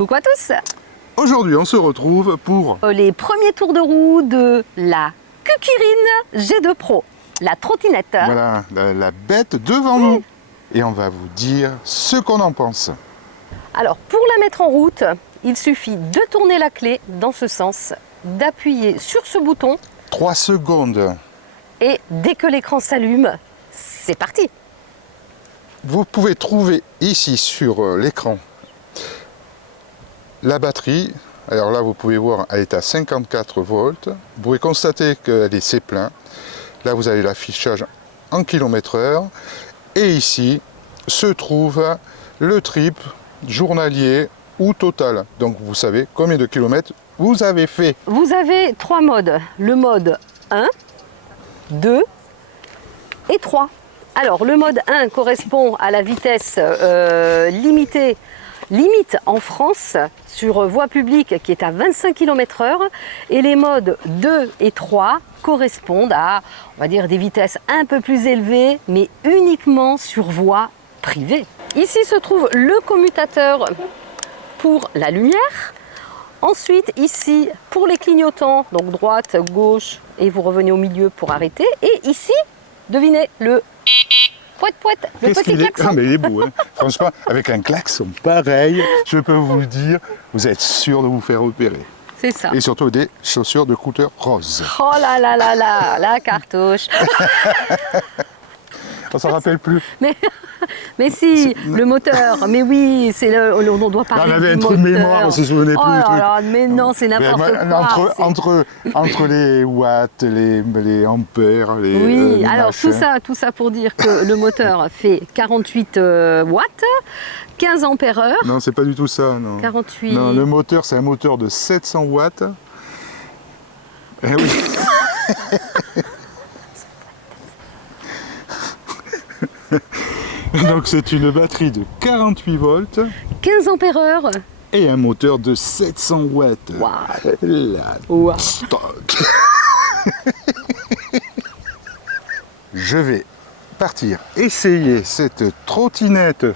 Coucou à tous. Aujourd'hui, on se retrouve pour Les premiers tours de roue de la Kukirine G2 Pro, la trottinette. voilà, la bête devant nous. Et on va vous dire ce qu'on en pense. Alors, pour la mettre en route, il suffit de tourner la clé dans ce sens, d'appuyer sur ce bouton 3 secondes. et dès que l'écran s'allume, c'est parti. Vous pouvez trouver ici sur l'écran la batterie. Alors là, vous pouvez voir, elle est à 54 volts. Vous pouvez constater qu'elle est c'est plein. Là, vous avez l'affichage en km/h. Et ici se trouve le trip journalier ou total. Donc vous savez combien de kilomètres vous avez fait. Vous avez 3 modes. Le mode 1, 2 et 3. Alors, le mode 1 correspond à la vitesse limite en France sur voie publique qui est à 25 km/h. Et les modes 2 et 3 correspondent à, on va dire, des vitesses un peu plus élevées, mais uniquement sur voie privée. Ici se trouve le commutateur pour la lumière. Ensuite, ici, pour les clignotants, donc droite, gauche, et vous revenez au milieu pour arrêter. Et ici, devinez, le poète, le petit klaxon. Ah, mais il est beau, hein. Franchement, avec un klaxon pareil, je peux vous le dire, vous êtes sûr de vous faire repérer. C'est ça. Et surtout des chaussures de couleur rose. Oh là là là là, la cartouche. On s'en rappelle plus. Mais si, le moteur, mais oui, on doit parler On avait du un trou de moteur. mémoire, on se souvenait plus. Oh du là truc. là, mais non, c'est n'importe quoi. Entre les watts, les ampères, les Oui, les alors machins. tout ça pour dire que le moteur fait 48 watts, 15 ampères heure. Non, c'est pas du tout ça. Non. 48. Non, le moteur, c'est un moteur de 700 watts. Eh oui. Donc c'est une batterie de 48 volts 15 ampères heure. et un moteur de 700 watts. Waouh. La Waouh. stock. Je vais partir essayer cette trottinette.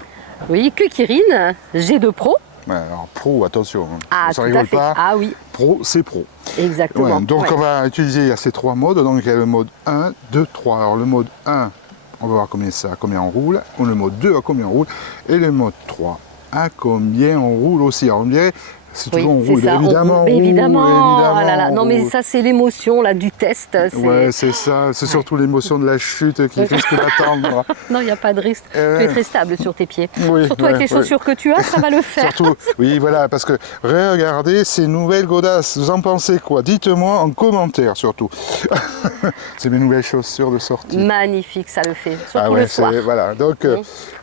Oui, Kukirine G2 Pro. Ouais, alors pro, attention, hein. Ah, ça tout rigole à fait. pas. Ah oui, Pro, c'est pro. exactement. Ouais, donc Ouais. on va utiliser, il y a ces 3 modes, donc il y a le mode 1, 2, 3. Alors le mode 1, on va voir combien on roule, ou le mode 2 à combien on roule, et le mode 3 à combien on roule aussi. Alors on me dirait, c'est Oui, toujours on c'est roule, ça. évidemment, on roule, Évidemment. évidemment, Oh là là. on Non, mais roule. ça, c'est l'émotion là du test. Ouais, c'est ça, c'est surtout l'émotion de la chute qui risque d'attendre. Non, il n'y a pas de risque. Tu es très stable sur tes pieds. Oui, Surtout avec ouais, les chaussures que tu as, ça va le faire. Surtout, oui, voilà, parce que regardez ces nouvelles godasses, vous en pensez quoi? Dites-moi en commentaire surtout. C'est mes nouvelles chaussures de sortie. Magnifique, ça le fait. Surtout Ah ouais, le soir. voilà, donc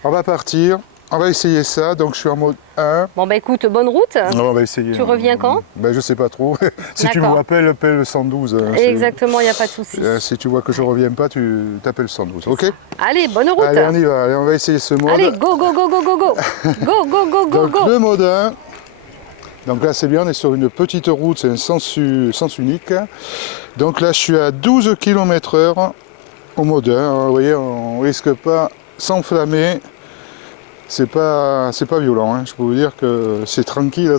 on va partir, on va essayer ça, donc je suis en mode 1. Bon, bah écoute, bonne route. On va essayer. Tu reviens quand? Ben, je sais pas trop. Si tu me D'accord. rappelles, appelle le 112. Exactement, il n'y a pas de souci. Si tu vois que je reviens pas, tu t'appelles le 112, ok? Allez, bonne route. Allez, on y va, allez, on va essayer ce mode. Allez, go, go, go, go, go, go. Go, go, go, go, Donc go. le mode 1, donc là c'est bien, on est sur une petite route, c'est un sens unique. Donc là je suis à 12 km/h au mode 1, hein, vous voyez, on risque pas s'enflammer. C'est pas violent, hein. Je peux vous dire que c'est tranquille.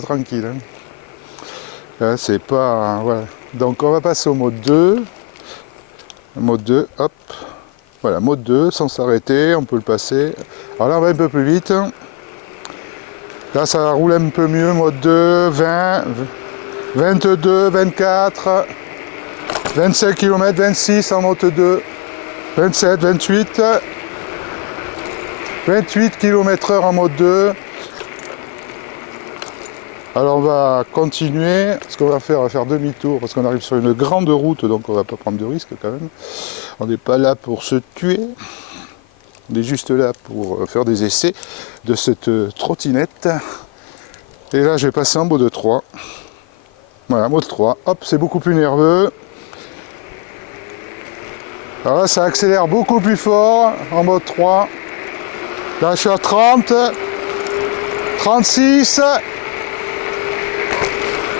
Hein. Là, c'est pas. Voilà. Donc on va passer au mode 2. Mode 2, hop. Voilà, mode 2, sans s'arrêter, on peut le passer. Alors là on va un peu plus vite. Là ça roule un peu mieux, mode 2, 20, 22, 24, 25 km, 26 en mode 2, 27, 28. 28 km/h en mode 2. Alors on va continuer. Ce qu'on va faire demi-tour parce qu'on arrive sur une grande route, donc on va pas prendre de risques quand même. On n'est pas là pour se tuer. On est juste là pour faire des essais de cette trottinette. Et là je vais passer en mode 3. Voilà, mode 3. Hop, c'est beaucoup plus nerveux. Alors là ça accélère beaucoup plus fort en mode 3. Là je suis à 30, 36,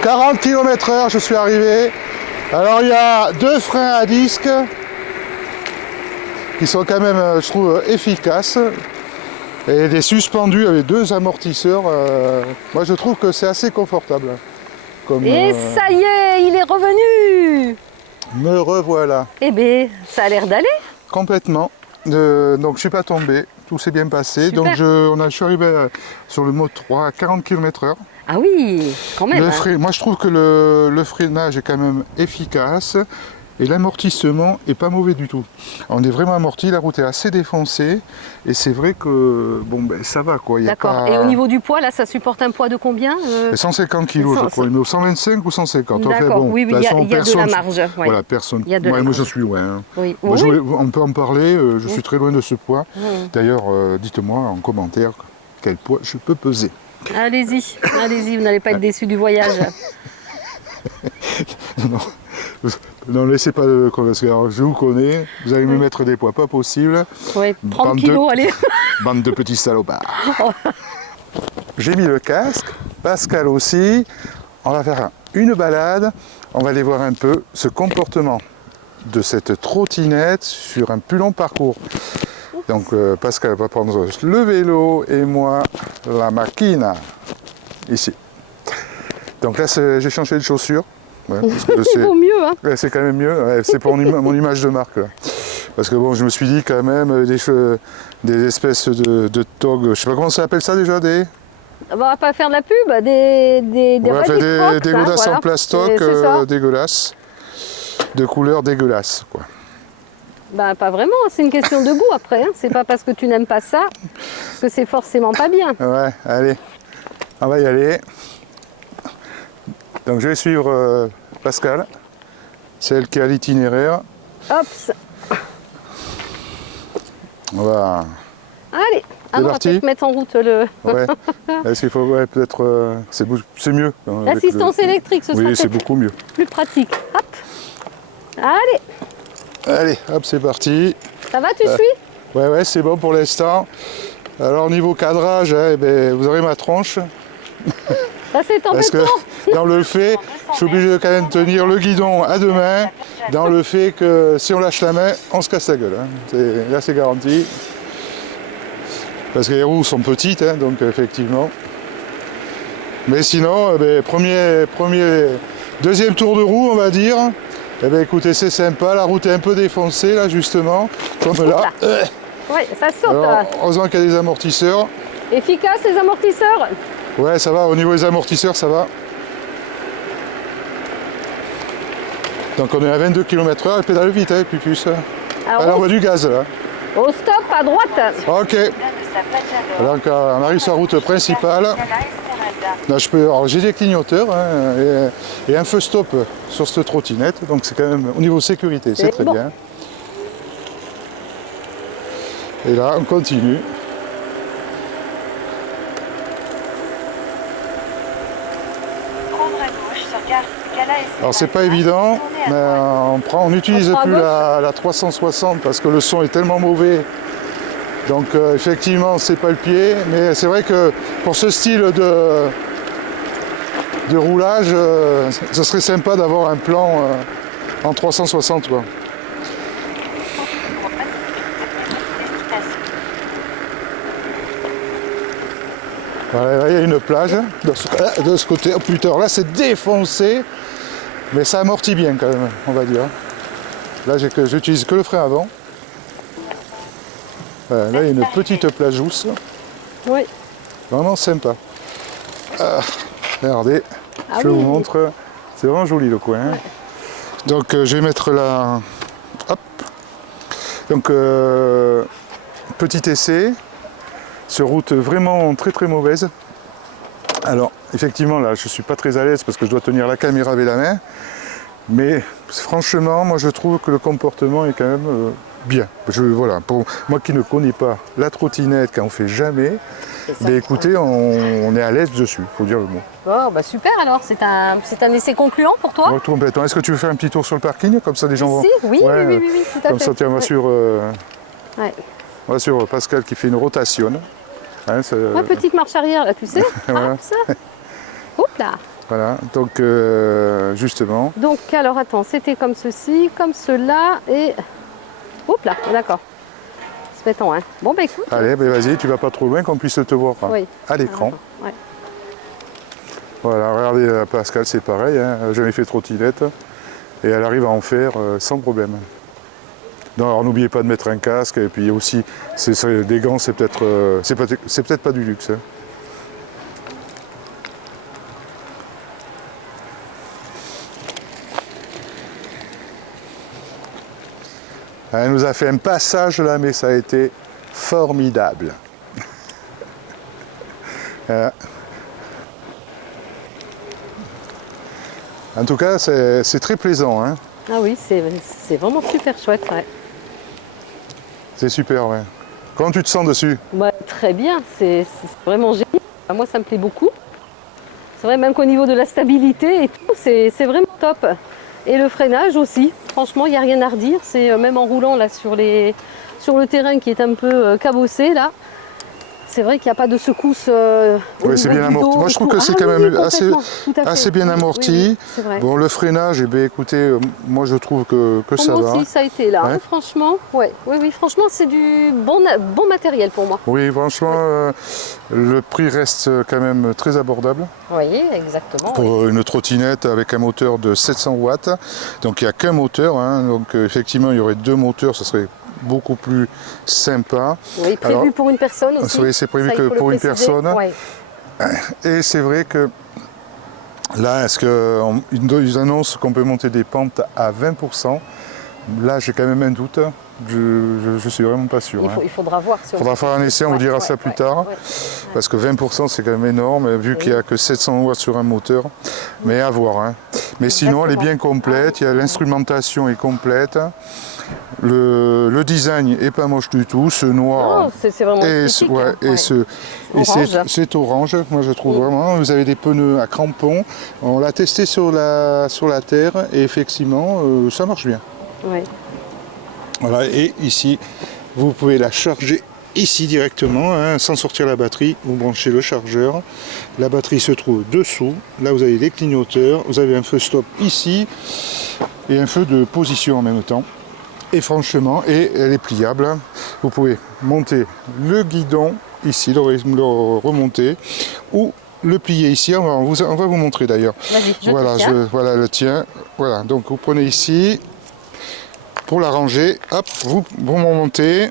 40 km/h, je suis arrivé. Alors il y a 2 freins à disque qui sont quand même, je trouve, efficaces. Et elle est suspendue avec 2 amortisseurs. Moi, je trouve que c'est assez confortable. Comme, Et ça y est, il est revenu. me revoilà. Eh bien, ça a l'air d'aller. Complètement. Donc, je ne suis pas tombé. Tout s'est bien passé. Super. Donc, je suis arrivé sur le mode 3 à 40 km/h. Ah oui, quand même. Moi, je trouve que le freinage est quand même efficace et l'amortissement est pas mauvais du tout. On est vraiment amorti, la route est assez défoncée et c'est vrai que bon, ben, ça va quoi. Il y a D'accord. pas... Et au niveau du poids, là, ça supporte un poids de combien 150 kg, je crois. Mais 125 ou 150. D'accord, bon, oui, de toute il y a, façon, il y a de la personne- marge. Ouais. Voilà, personne. Il y a de la moi, marge. je suis loin. Hein. Oui. Moi, Oui. on peut en parler, je suis très loin de ce poids. Mmh. D'ailleurs, dites-moi en commentaire quel poids je peux peser. Allez-y, allez-y, vous n'allez pas être déçus du voyage. Non, laissez pas de... Parce que alors, je vous connais, vous allez me mettre des poids pas possibles. Oui, 30 Bande kilos, allez. Bande de petits salopards. J'ai mis le casque, Pascal aussi. On va faire une balade. On va aller voir un peu ce comportement de cette trottinette sur un plus long parcours. Donc Pascal va prendre le vélo et moi la machine. Ici. Donc là, j'ai changé de chaussures. Ouais, parce que Il vaut mieux, hein. ouais, c'est quand même mieux. Ouais, c'est pour mon image de marque. Là. Parce que bon, je me suis dit quand même des espèces de togs. Je sais pas comment ça s'appelle ça déjà des. On va pas faire de la pub, des Ouais, enfin, Ready des Crocs, hein, godasses voilà. en plastoc C'est ça. dégueulasses. De couleur dégueulasse. Quoi. Bah pas vraiment, c'est une question de goût après. Hein. C'est pas parce que tu n'aimes pas ça que c'est forcément pas bien. Ouais, allez, on va y aller. Donc je vais suivre Pascal, celle qui a l'itinéraire. Hop. On va. Allez. Ah non, on va parti. peut-être mettre en route le. Ouais. Est-ce qu'il faut peut-être. C'est mieux. Hein, avec L'assistance électrique, ce sera Oui, c'est peut-être beaucoup mieux. plus pratique. Hop. Allez. Allez, hop, c'est parti. Ça va, tu suis? Ouais, c'est bon pour l'instant. Alors niveau cadrage, hein, eh ben, vous aurez ma tronche. Ça c'est Parce que embêtant. dans le fait, je suis obligé de quand même tenir le guidon à deux mains. Dans le fait que si on lâche la main, on se casse la gueule. Hein. Là c'est garanti. Parce que les roues sont petites, hein, donc effectivement. Mais sinon, eh ben, deuxième tour de roue, on va dire. Eh ben, écoutez, c'est sympa, la route est un peu défoncée là justement, comme là. Oui, ça saute. Alors, heureusement qu'il y a des amortisseurs. Efficace les amortisseurs. Ouais, ça va, au niveau des amortisseurs, ça va. Donc on est à 22 km/h, elle pédale vite, hein, Pupus. Alors, Elle envoie du gaz là. au stop à droite. Ok. Alors on arrive sur la route principale. Là, alors, j'ai des clignoteurs hein, et un feu stop sur cette trottinette, donc c'est quand même au niveau sécurité, c'est très bon. bien. Et là, on continue. Alors c'est pas évident, mais on n'utilise On prend à plus gauche. la 360 parce que le son est tellement mauvais. Donc effectivement c'est pas le pied, mais c'est vrai que pour ce style de roulage, ce serait sympa d'avoir un plan en 360 quoi. Voilà, là, il y a une plage de ce côté. Oh putain, là c'est défoncé, mais ça amortit bien quand même, on va dire. Là j'utilise que le frein avant. Voilà, là il y a une petite plage douce, Oui. vraiment sympa. Regardez, Ah je oui. vous montre, c'est vraiment joli le coin. Hein. Donc je vais mettre la... Hop. Donc petit essai. Sur route vraiment très très mauvaise. Alors effectivement là je suis pas très à l'aise parce que je dois tenir la caméra avec la main. Mais franchement moi je trouve que le comportement est quand même bien. Voilà, pour moi qui ne connais pas la trottinette, qu'on fait jamais, mais écoutez on est à l'aise dessus, faut dire le mot. Bon, bah super alors, c'est un essai concluant pour toi. Ouais, complètement. Est-ce que tu veux faire un petit tour sur le parking comme ça les gens vont. Si, oui, Ouais, oui, tout à comme fait. ça tiens, on va Ouais. sur. Ouais. On va sur Pascal qui fait une rotation. Hein, Ouais, petite marche arrière là, tu sais. Voilà. Hop, ça. Oups là. Voilà, donc justement. Donc alors attends, c'était comme ceci, comme cela et... Oups là, d'accord. transmettant. Hein. Bon, bah écoute. Allez, ben vas-y, tu vas pas trop loin qu'on puisse te voir Oui. à l'écran. Ouais. Voilà, regardez Pascal, c'est pareil, hein, elle n'a jamais fait trottinette et elle arrive à en faire sans problème. Non, alors n'oubliez pas de mettre un casque et puis aussi, des gants, c'est peut-être pas du luxe. Hein. Elle nous a fait un passage là, mais ça a été formidable. En tout cas, c'est très plaisant. Hein. Ah oui, c'est vraiment super chouette. Ouais. C'est super, ouais. Comment tu te sens dessus? Bah, très bien, c'est vraiment génial. Moi, ça me plaît beaucoup. C'est vrai, même qu'au niveau de la stabilité et tout, c'est vraiment top. Et le freinage aussi. Franchement, il n'y a rien à redire. C'est même en roulant là sur le terrain qui est un peu cabossé là. C'est vrai qu'il n'y a pas de secousse. Oui, c'est bien amorti. Moi, je trouve que c'est quand même assez bien amorti. Oui, oui, bon, le freinage, eh bien, écoutez, moi, je trouve que ça va. Moi aussi, ça a été là. Ouais. Hein, franchement, oui, franchement, c'est du bon matériel pour moi. Oui, franchement, le prix reste quand même très abordable. Oui, exactement. Pour une trottinette avec un moteur de 700 watts. Donc, il n'y a qu'un moteur. Hein, donc, effectivement, il y aurait 2 moteurs, ça serait beaucoup plus sympa. Oui, prévu alors, pour une personne aussi. Oui, c'est prévu que pour une personne. Ouais. Et c'est vrai que là, ils annoncent qu'on peut monter des pentes à 20%. Là, j'ai quand même un doute. Je suis vraiment pas sûr. Il faudra voir. Si il faudra faire un essai, on vous dira ça plus tard. Parce que 20%, c'est quand même énorme, vu qu'il n'y a que 700 watts sur un moteur. Mais à voir. Hein. Mais sinon, elle est bien complète. l'instrumentation est complète. Le design est pas moche du tout, ce noir c'est vraiment esthétique, et c'est orange, moi je trouve vraiment. Vous avez des pneus à crampons, on l'a testé sur la terre et effectivement ça marche bien. Ouais. Voilà, et ici vous pouvez la charger ici directement, hein, sans sortir la batterie, vous branchez le chargeur, la batterie se trouve dessous, là vous avez les clignoteurs, vous avez un feu stop ici et un feu de position en même temps. Et franchement, elle est pliable. Vous pouvez monter le guidon ici, le remonter, ou le plier ici. On va vous montrer d'ailleurs. Voilà le tien. Voilà, donc vous prenez ici pour la ranger. Hop, vous montez.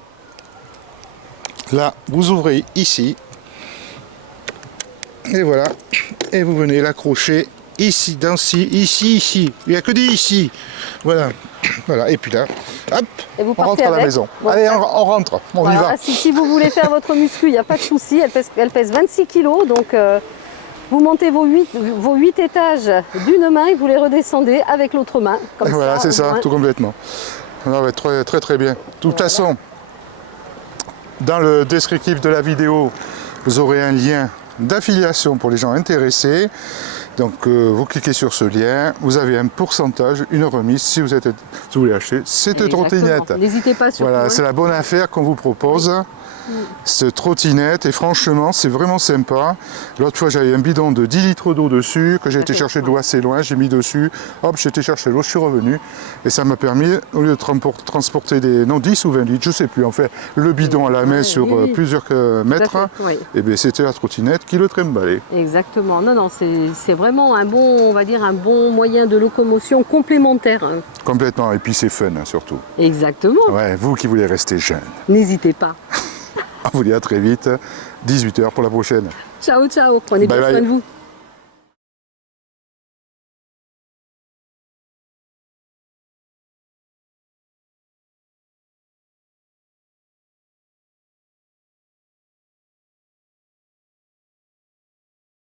Là, vous ouvrez ici. Et voilà. Et vous venez l'accrocher ici, ici. Il n'y a que des ici. Voilà. Et puis là, hop, on rentre à la maison. Bon, allez, on rentre, on y va. Si vous voulez faire votre muscu, il n'y a pas de souci. Elle pèse 26 kg, donc vous montez vos 8 étages d'une main et vous les redescendez avec l'autre main. Comme voilà, c'est ça, tout complètement. Ça va être très très bien. De toute façon, dans le descriptif de la vidéo, vous aurez un lien d'affiliation pour les gens intéressés. Donc vous cliquez sur ce lien, vous avez un pourcentage, une remise si vous voulez acheter cette trottinette. N'hésitez pas sur voilà, c'est la bonne affaire qu'on vous propose. Cette trottinette, et franchement c'est vraiment sympa. L'autre fois j'avais un bidon de 10 litres d'eau dessus, que j'ai été chercher de l'eau assez loin, j'ai mis dessus, hop, j'ai été chercher l'eau, je suis revenu, et ça m'a permis, au lieu de transporter 10 ou 20 litres, je sais plus, en fait, le bidon à la main sur plusieurs mètres, et bien c'était la trottinette qui le trimbalait. Exactement, non, c'est vraiment un bon moyen de locomotion complémentaire. Hein. Complètement, et puis c'est fun surtout. Exactement. Ouais, vous qui voulez rester jeune. N'hésitez pas. On vous dit à très vite, 18h pour la prochaine. Ciao, prenez bien soin de vous.